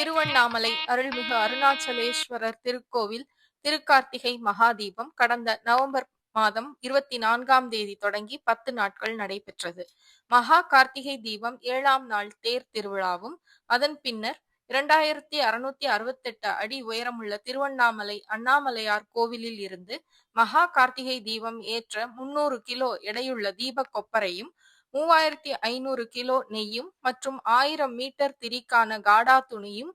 திருவண்ணாமலை அருள்மிகு அருணாச்சலேஸ்வரர் திருக்கோவில் திருக்கார்த்திகை மகாதீபம் கடந்த நவம்பர் மாதம் 24ஆம் தேதி தொடங்கி 10 நாட்கள் நடைபெற்றது. மகா கார்த்திகை தீபம் 7ஆம் நாள் தேர் திருவிழாவும், அதன் பின்னர் 2668 அடி உயரமுள்ள திருவண்ணாமலை அண்ணாமலையார் கோவிலில் இருந்து மகா கார்த்திகை தீபம் ஏற்ற 300 கிலோ எடையுள்ள தீப கொப்பரையும், 3500 கிலோ நெய்யும் மற்றும் 1000 மீட்டர் திரிக்கான காடா துணியும்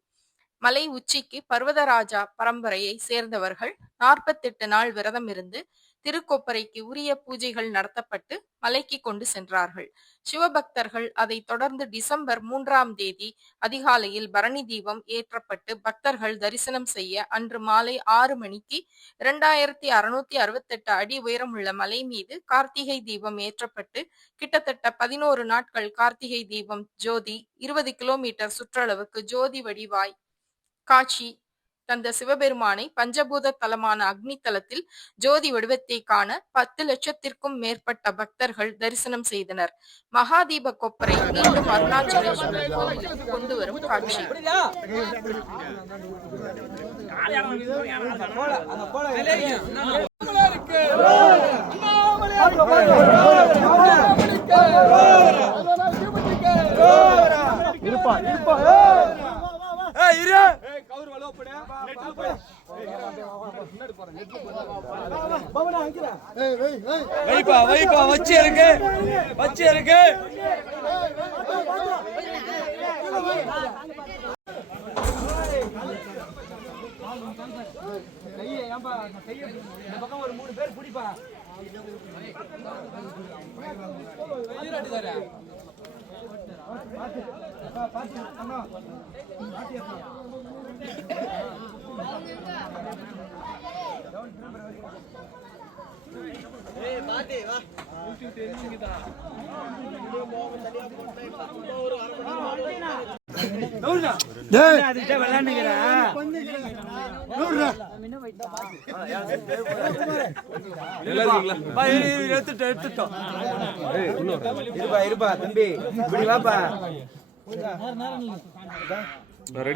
மலை உச்சிக்கு பர்வதராஜா பரம்பரையை சேர்ந்தவர்கள் 48 நாள் விரதம் இருந்து திருக்கொப்பரைக்கு உரிய பூஜைகள் நடத்தப்பட்டு மலைக்கு கொண்டு சென்றார்கள். சிவபக்தர்கள் அதை தொடர்ந்து டிசம்பர் 3ஆம் தேதி அதிகாலையில் பரணி தீபம் ஏற்றப்பட்டு பக்தர்கள் தரிசனம் செய்ய அன்று மாலை 6 மணிக்கு 2668 அடி உயரமுள்ள மலை மீது கார்த்திகை தீபம் ஏற்றப்பட்டு கிட்டத்தட்ட 11 நாட்கள் கார்த்திகை தீபம் ஜோதி 20 கிலோமீட்டர் சுற்றளவுக்கு ஜோதி வடிவாய் காட்சி தந்த சிவபெருமானை பஞ்சபூத தலமான அக்னி தலத்தில் ஜோதி வடிவத்தை காண 10 லட்சத்திற்கும் மேற்பட்ட பக்தர்கள் தரிசனம் செய்தனர். மகாதீப கொப்பரை மீண்டும் அருணாச்சலேஸ்வரர் கோவிலுக்கு கொண்டு வரும் காட்சி. வச்சு இருக்கு பக்கம் ஒரு 3 பேர் பிடிப்பா. இருப்பா தம்பி இப்படி வாப்பா. அவர்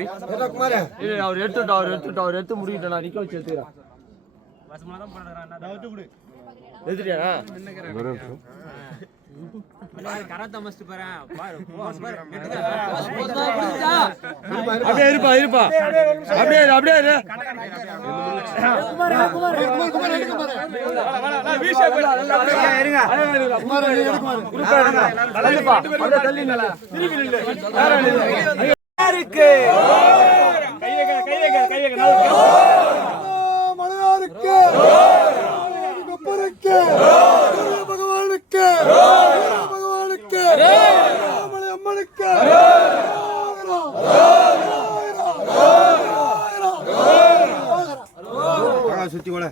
எடுத்து முடிக்கிட்டா நிக்க வச்சு எடுத்துக்கிறேன். இருப்பா அப்படியே சுத்தி கூட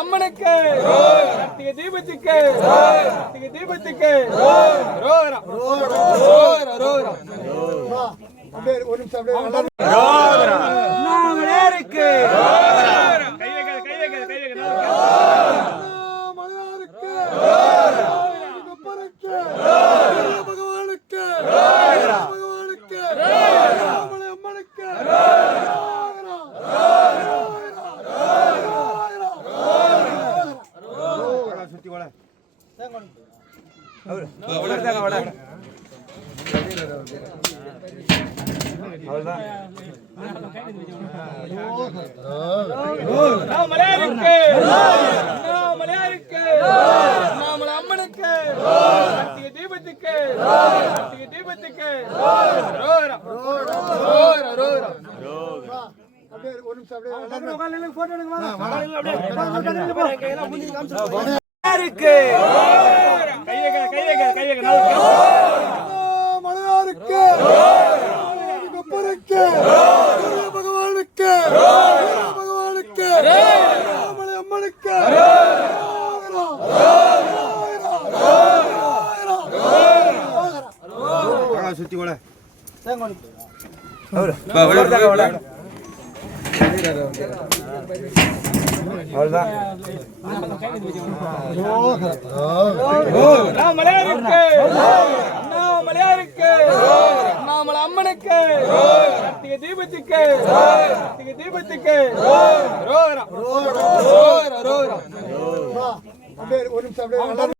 அம்மனுக்கு தீபத்துக்கு சுத்தி கூட அண்ணாமலை அம்மனுக்கு கார்த்திகை தீபத்துக்கு கார்த்திகை தீபத்துக்கு ஒரு நிமிஷம் அப்படியே